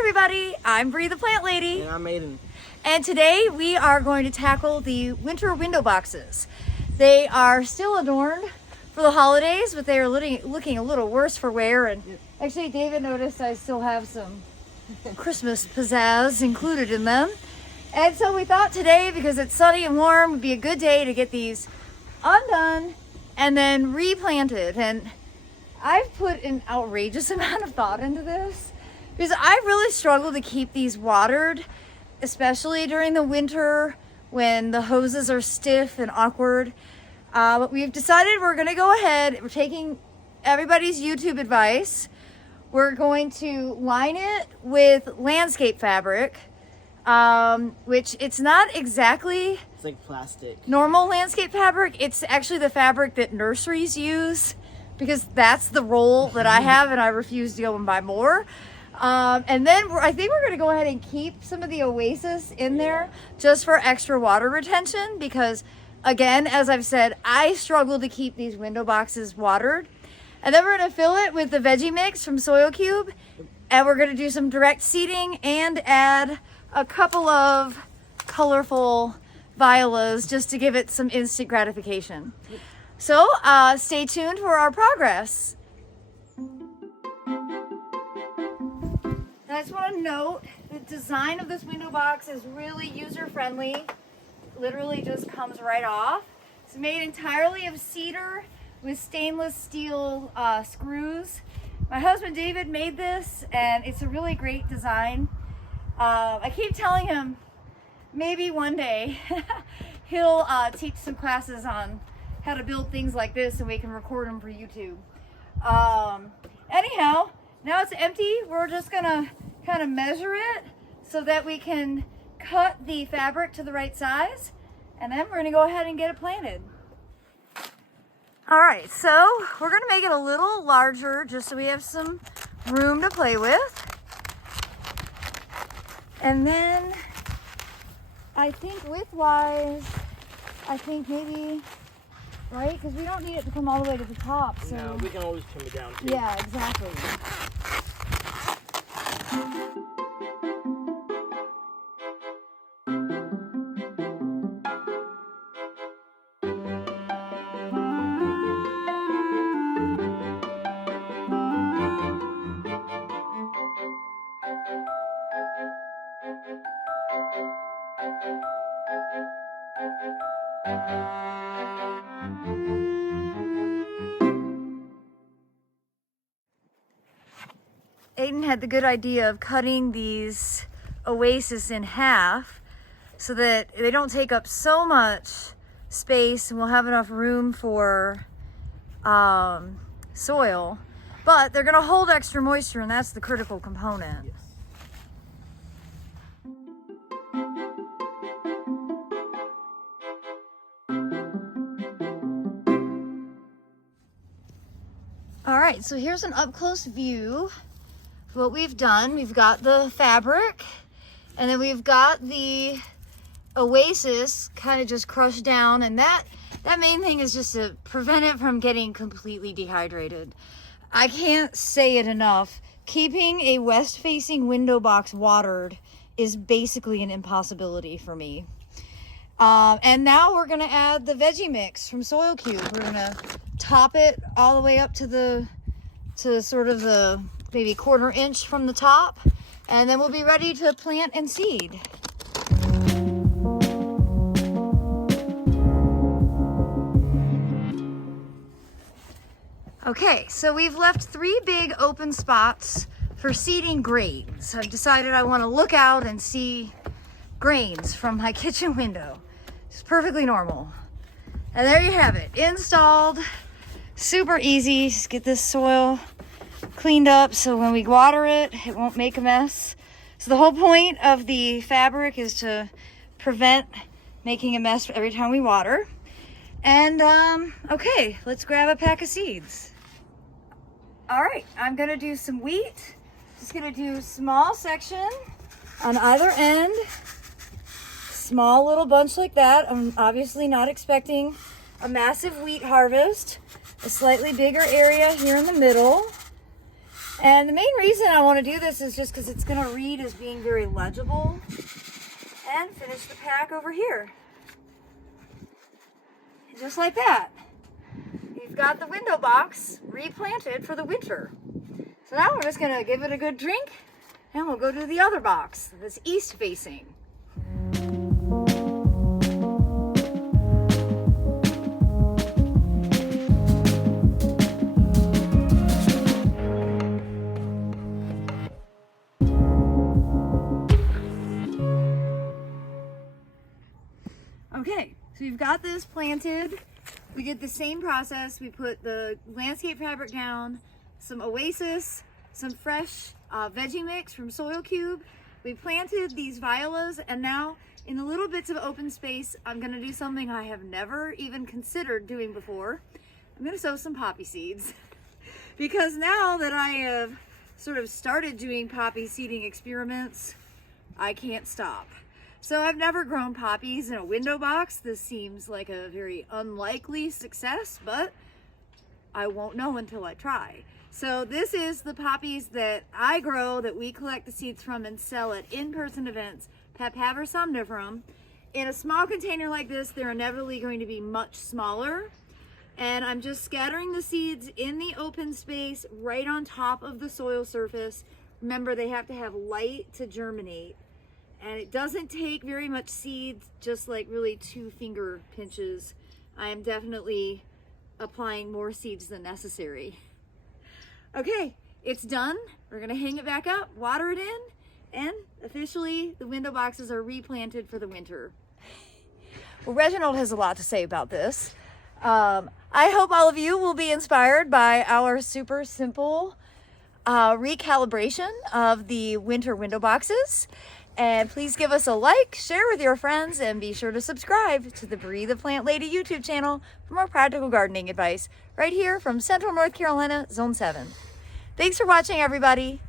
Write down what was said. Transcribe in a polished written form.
everybody, I'm Bree the Plant Lady. And I'm Aiden. And today we are going to tackle the winter window boxes. They are still adorned for the holidays, but they are looking a little worse for wear. And actually, David noticed I still have some Christmas pizzazz included in them. And so we thought today, because it's sunny and warm, would be a good day to get these undone and then replanted. And I've put an outrageous amount of thought into this because I really struggle to keep these watered, especially during the winter when the hoses are stiff and awkward. But we've decided we're gonna go ahead, we're taking everybody's YouTube advice. We're going to line it with landscape fabric, which it's not exactly... It's like plastic. Normal landscape fabric. It's actually the fabric that nurseries use because that's the roll that I have and I refuse to go and buy more. And then I think we're going to go ahead and keep some of the Oasis in there just for extra water retention because, again, as I've said, I struggle to keep these window boxes watered. And then we're going to fill it with the veggie mix from Soil Cube, and we're going to do some direct seeding and add a couple of colorful violas just to give it some instant gratification. So stay tuned for our progress. I just want to note the design of this window box is really user-friendly. Literally just comes right off. It's made entirely of cedar with stainless steel screws. My husband David made this and it's a really great design. I keep telling him maybe one day he'll teach some classes on how to build things like this and we can record them for YouTube. Anyhow, now it's empty. We're just gonna kind of measure it so that we can cut the fabric to the right size, and then we're gonna go ahead and get it planted. All right, so we're gonna make it a little larger just so we have some room to play with. And then I think width-wise, I think maybe, right? Because we don't need it to come all the way to the top. So no, we can always trim it down too. Yeah, exactly. Aiden had the good idea of cutting these Oasis in half so that they don't take up so much space and we'll have enough room for soil, but they're gonna hold extra moisture and that's the critical component. Yes. All right, so here's an up-close view of what we've done. We've got the fabric, and then we've got the Oasis kind of just crushed down, and that main thing is just to prevent it from getting completely dehydrated. I can't say it enough. Keeping a west-facing window box watered is basically an impossibility for me. And now we're gonna add the veggie mix from Soil Cube. We're gonna top it all the way up to sort of the maybe 1/4 inch from the top, and then we'll be ready to plant and seed. Okay, so we've left 3 big open spots for seeding grains. I've decided I want to look out and see grains from my kitchen window. It's perfectly normal. And there you have it, installed. Super easy. Just get this soil cleaned up so when we water it, it won't make a mess. So the whole point of the fabric is to prevent making a mess every time we water. And okay, let's grab a pack of seeds. All right, I'm gonna do some wheat. Just gonna do a small section on either end. Small little bunch like that. I'm obviously not expecting a massive wheat harvest. A slightly bigger area here in the middle. And the main reason I want to do this is just because it's going to read as being very legible. And finish the pack over here. And just like that. You've got the window box replanted for the winter. So now we're just going to give it a good drink and we'll go to the other box that's east facing. Okay, so we've got this planted. We did the same process. We put the landscape fabric down, some Oasis, some fresh veggie mix from Soil Cube. We planted these violas, and now in the little bits of open space, I'm gonna do something I have never even considered doing before. I'm gonna sow some poppy seeds. Because now that I have sort of started doing poppy seeding experiments, I can't stop. So I've never grown poppies in a window box. This seems like a very unlikely success, but I won't know until I try. So this is the poppies that I grow, that we collect the seeds from and sell at in-person events, Papaver somniferum. In a small container like this, they're inevitably going to be much smaller. And I'm just scattering the seeds in the open space right on top of the soil surface. Remember, they have to have light to germinate. And it doesn't take very much seeds, just like really 2 finger pinches. I am definitely applying more seeds than necessary. Okay, it's done. We're gonna hang it back up, water it in, and officially the window boxes are replanted for the winter. Well, Reginald has a lot to say about this. I hope all of you will be inspired by our super simple recalibration of the winter window boxes. And please give us a like, share with your friends, and be sure to subscribe to the Breathe the Plant Lady YouTube channel for more practical gardening advice right here from Central North Carolina, Zone 7. Thanks for watching, everybody.